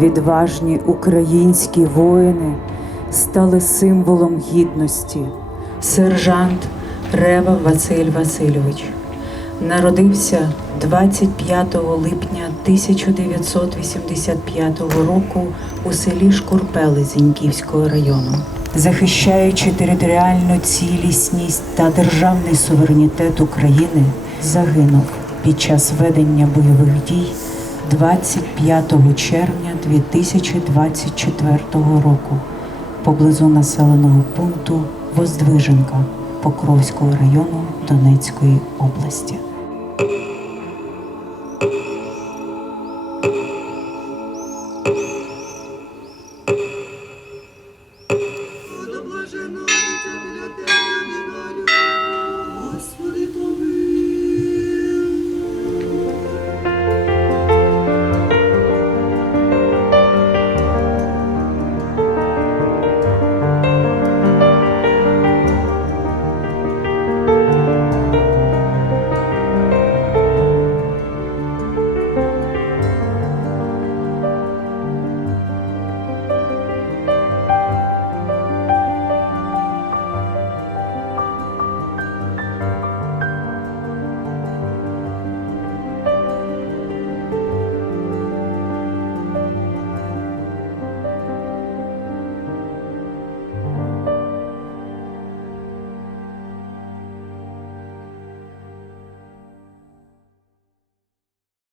Відважні українські воїни стали символом гідності. Сержант Рева Василь Васильович народився 25 липня 1985 року у селі Шкурпели Зіньківського району. Захищаючи територіальну цілісність та державний суверенітет України, загинув під час ведення бойових дій 25 червня 2024 року поблизу населеного пункту Воздвиженка Покровського району Донецької області.